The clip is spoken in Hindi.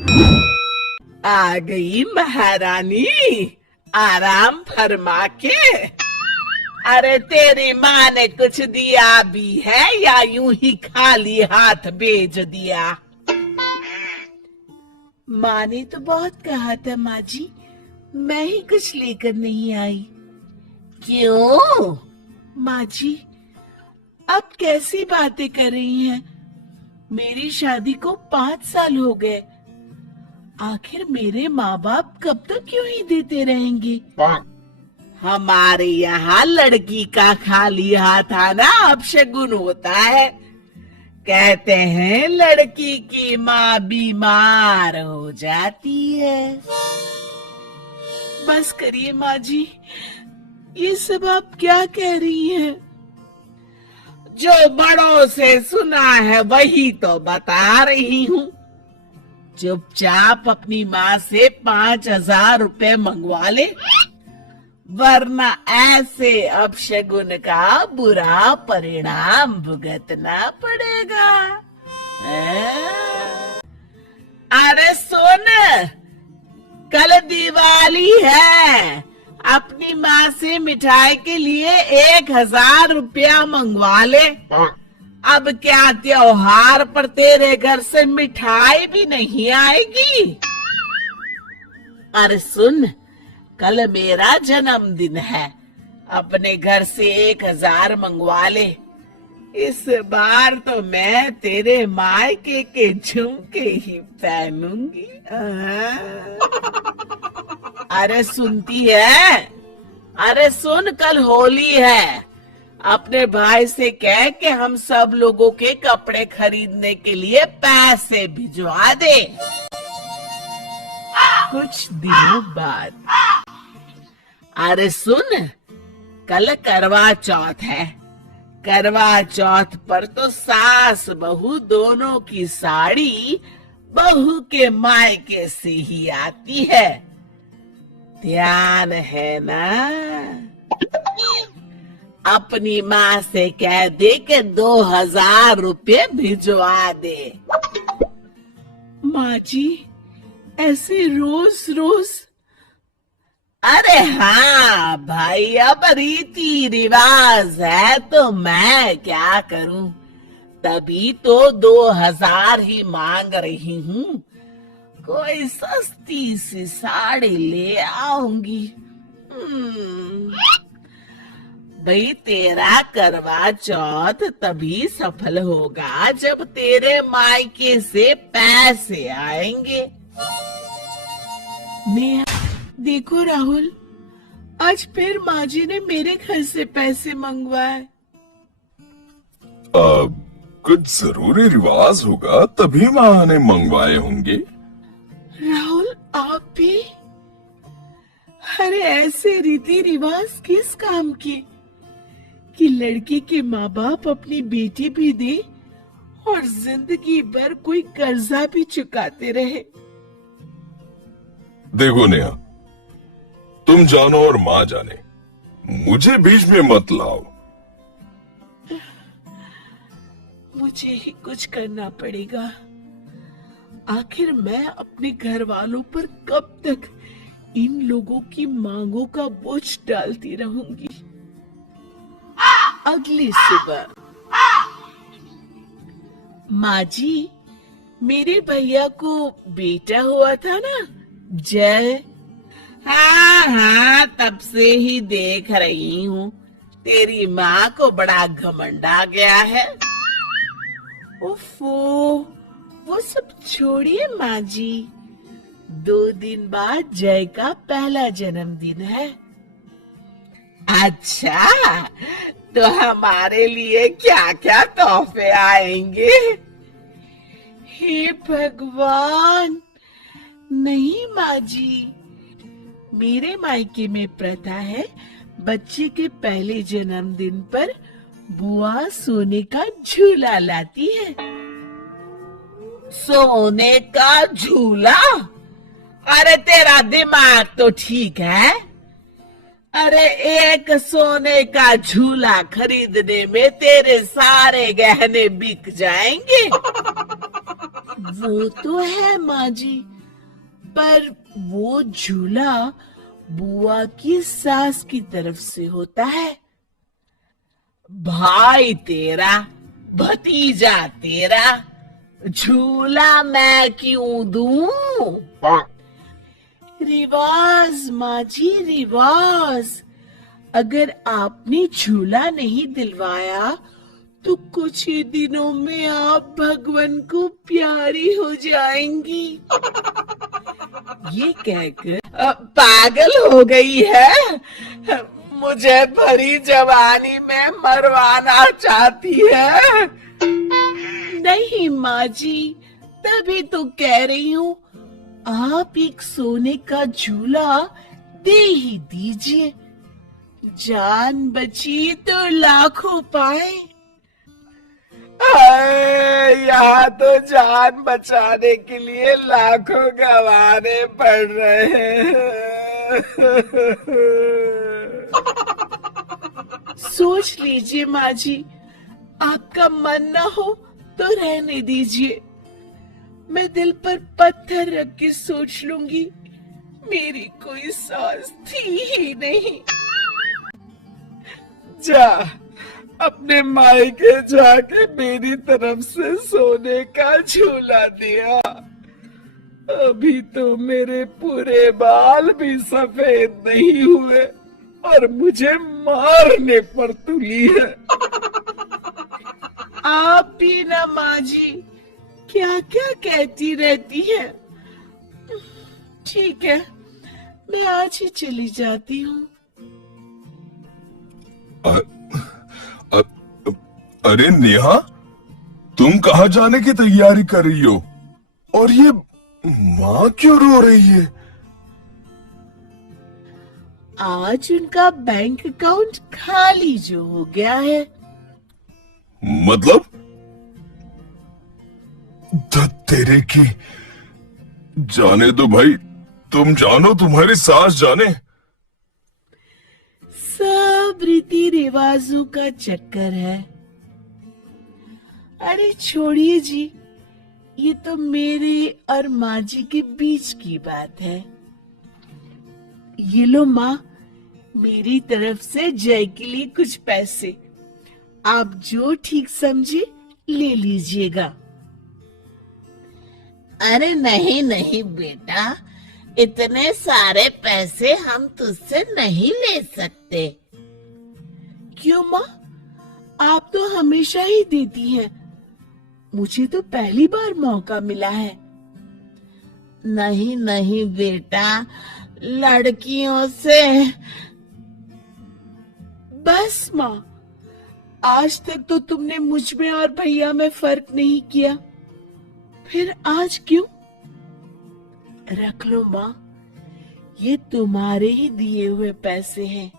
आ गई महारानी, आराम फरमा के। अरे तेरी माँ ने कुछ दिया भी है या यूं ही खाली हाथ भेज दिया? माँ ने तो बहुत कहा था माँ जी, मैं ही कुछ लेकर नहीं आई। क्यों? माँ जी, आप कैसी बातें कर रही हैं? मेरी शादी को 5 साल हो गए। आखिर मेरे माँ बाप कब तक क्यों ही देते रहेंगे? हमारे यहाँ लड़की का खाली हाथ आना अपशगुन होता है। कहते हैं लड़की की माँ बीमार हो जाती है। बस करिए माँ जी, ये सब आप क्या कह रही हैं? जो बड़ों से सुना है वही तो बता रही हूँ। चुपचाप अपनी माँ से 5,000 रुपए मंगवा ले, वरना ऐसे अपशगुन का बुरा परिणाम भुगतना पड़ेगा। अरे सुन, कल दिवाली है, अपनी माँ से मिठाई के लिए 1,000 रुपया मंगवा ले। अब क्या त्योहार पर तेरे घर से मिठाई भी नहीं आएगी? अरे सुन, कल मेरा जन्मदिन है, अपने घर से 1,000 मंगवा ले। इस बार तो मैं तेरे मायके के झुमके ही पहनूंगी। अरे सुनती है? अरे सुन, कल होली है, अपने भाई से कह के हम सब लोगों के कपड़े खरीदने के लिए पैसे भिजवा दे। कुछ दिनों बाद, अरे सुन, कल करवा चौथ है। करवा चौथ पर तो सास बहू दोनों की साड़ी बहू के मायके से ही आती है। ध्यान है ना? अपनी माँ से कह दे कि 2,000 रुपये भिजवा दे। माँ जी, ऐसे रोज रोज? अरे हाँ भाई, अब रीति रिवाज है तो मैं क्या करूं, तभी तो 2,000 ही मांग रही हूँ। कोई सस्ती सी साड़ी ले आऊंगी। भाई, तेरा करवा चौथ तभी सफल होगा जब तेरे मायके से पैसे आएंगे। देखो राहुल, आज फिर माँ जी ने मेरे घर से पैसे मंगवाए। कुछ जरूरी रिवाज होगा तभी माँ ने मंगवाए होंगे। राहुल, आप भी? अरे ऐसे रीति रिवाज किस काम के कि लड़की के माँ बाप अपनी बेटी भी दे और जिंदगी भर कोई कर्जा भी चुकाते रहे। देखो नेहा, तुम जानो और माँ जाने, मुझे बीच में मत लाओ। मुझे ही कुछ करना पड़ेगा। आखिर मैं अपने घर वालों पर कब तक इन लोगों की मांगों का बोझ डालती रहूंगी। अगली सुबह, माँ जी, मेरे भैया को बेटा हुआ था ना, जय? हाँ हाँ, तब से ही देख रही हूँ, तेरी माँ को बड़ा घमंड आ गया है। ओफो, वो सब छोड़िए माँ जी, 2 दिन बाद जय का पहला जन्मदिन है। अच्छा, तो हमारे लिए क्या क्या तोहफे आएंगे? हे भगवान, नहीं माँ जी, मेरे मायके में प्रथा है, बच्चे के पहले जन्मदिन पर बुआ सोने का झूला लाती है। सोने का झूला? अरे तेरा दिमाग तो ठीक है? अरे एक सोने का झूला खरीदने में तेरे सारे गहने बिक जाएंगे। वो तो है माँ जी, पर वो झूला बुआ की सास की तरफ से होता है। भाई तेरा, भतीजा तेरा, झूला मैं क्यों दूं? रिवाज माँ जी, रिवाज। अगर आपने झूला नहीं दिलवाया तो कुछ ही दिनों में आप भगवान को प्यारी हो जाएंगी। ये कहकर पागल हो गई है, मुझे भरी जवानी में मरवाना चाहती है। नहीं माँ जी, तभी तो कह रही हूँ, आप एक सोने का झूला दे ही दीजिए। जान बची तो लाखों पाए। यहाँ तो जान बचाने के लिए लाखों गंवाने पड़ रहे हैं। सोच लीजिए माँ जी, आपका मन ना हो तो रहने दीजिए। मैं दिल पर पत्थर रख के सोच लूंगी, मेरी कोई सास थी ही नहीं। जा, अपने मायके जाके मेरी तरफ से सोने का झूला दिया। अभी तो मेरे पूरे बाल भी सफेद नहीं हुए और मुझे मारने पर तुली है। आप भी ना माँ जी, क्या क्या कहती रहती है। ठीक है, मैं आज ही चली जाती हूँ। अरे नेहा, तुम कहाँ जाने की तैयारी कर रही हो? और ये माँ क्यों रो रही है? आज उनका बैंक अकाउंट खाली जो हो गया है। मतलब? तेरे की, जाने दो भाई, तुम जानो, तुम्हारी सास जाने। सब रीति रिवाजों का चक्कर है। अरे छोड़िए जी, ये तो मेरे और माँ जी के बीच की बात है। ये लो माँ, मेरी तरफ से जय के लिए कुछ पैसे, आप जो ठीक समझे ले लीजिएगा। अरे नहीं नहीं बेटा, इतने सारे पैसे हम तुझसे नहीं ले सकते। क्यों माँ, आप तो हमेशा ही देती हैं, मुझे तो पहली बार मौका मिला है। नहीं नहीं बेटा, लड़कियों से। बस माँ, आज तक तो तुमने मुझ में और भैया में फर्क नहीं किया, फिर आज क्यों? रख लो माँ, ये तुम्हारे ही दिए हुए पैसे हैं।